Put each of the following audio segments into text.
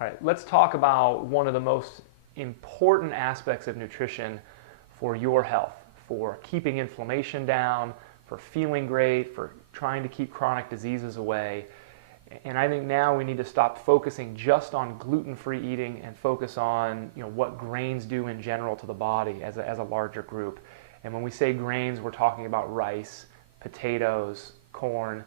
All right, let's talk about one of the most important aspects of nutrition for your health, for keeping inflammation down, for feeling great, for trying to keep chronic diseases away. And I think now we need to stop focusing just on gluten-free eating and focus on what grains do in general to the body as a larger group. And when we say grains, we're talking about rice, potatoes, corn,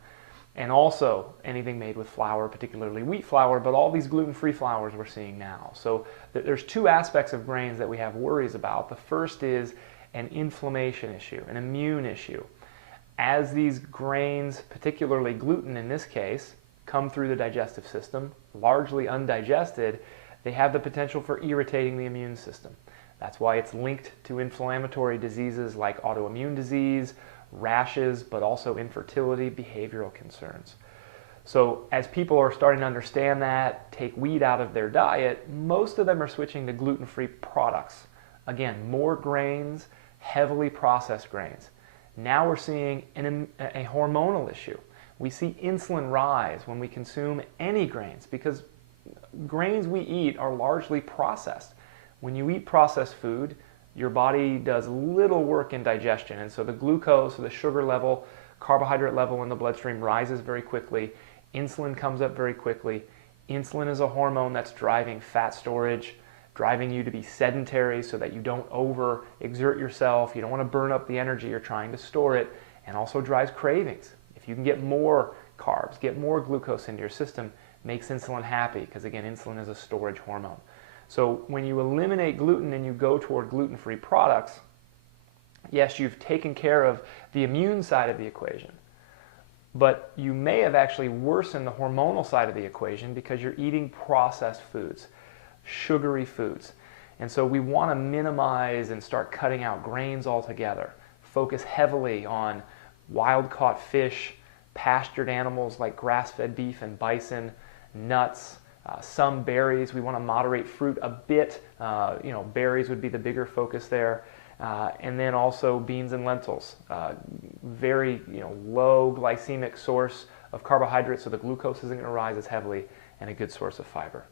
and also anything made with flour, particularly wheat flour, but all these gluten-free flours we're seeing now. So there's two aspects of grains that we have worries about. The first is an inflammation issue, an immune issue. As these grains, particularly gluten in this case, come through the digestive system, largely undigested, they have the potential for irritating the immune system. That's why it's linked to inflammatory diseases like autoimmune disease, rashes, but also infertility, behavioral concerns. So as people are starting to understand that, take wheat out of their diet, most of them are switching to gluten-free products. Again, more grains, heavily processed grains. Now we're seeing a hormonal issue. We see insulin rise when we consume any grains because grains we eat are largely processed. When you eat processed food, your body does little work in digestion, and so the glucose, or the sugar level, carbohydrate level in the bloodstream rises very quickly. Insulin comes up very quickly. Insulin is a hormone that's driving fat storage, driving you to be sedentary so that you don't overexert yourself. You don't want to burn up the energy you're trying to store it, and also drives cravings. If you can get more carbs, get more glucose into your system, makes insulin happy because, again, insulin is a storage hormone. So when you eliminate gluten and you go toward gluten-free products, yes, you've taken care of the immune side of the equation, but you may have actually worsened the hormonal side of the equation because you're eating processed foods, sugary foods. And so we want to minimize and start cutting out grains altogether. Focus heavily on wild-caught fish, pastured animals like grass-fed beef and bison, nuts, some berries. We want to moderate fruit a bit. Berries would be the bigger focus there. And then also beans and lentils. Very low glycemic source of carbohydrates, so the glucose isn't going to rise as heavily, and a good source of fiber.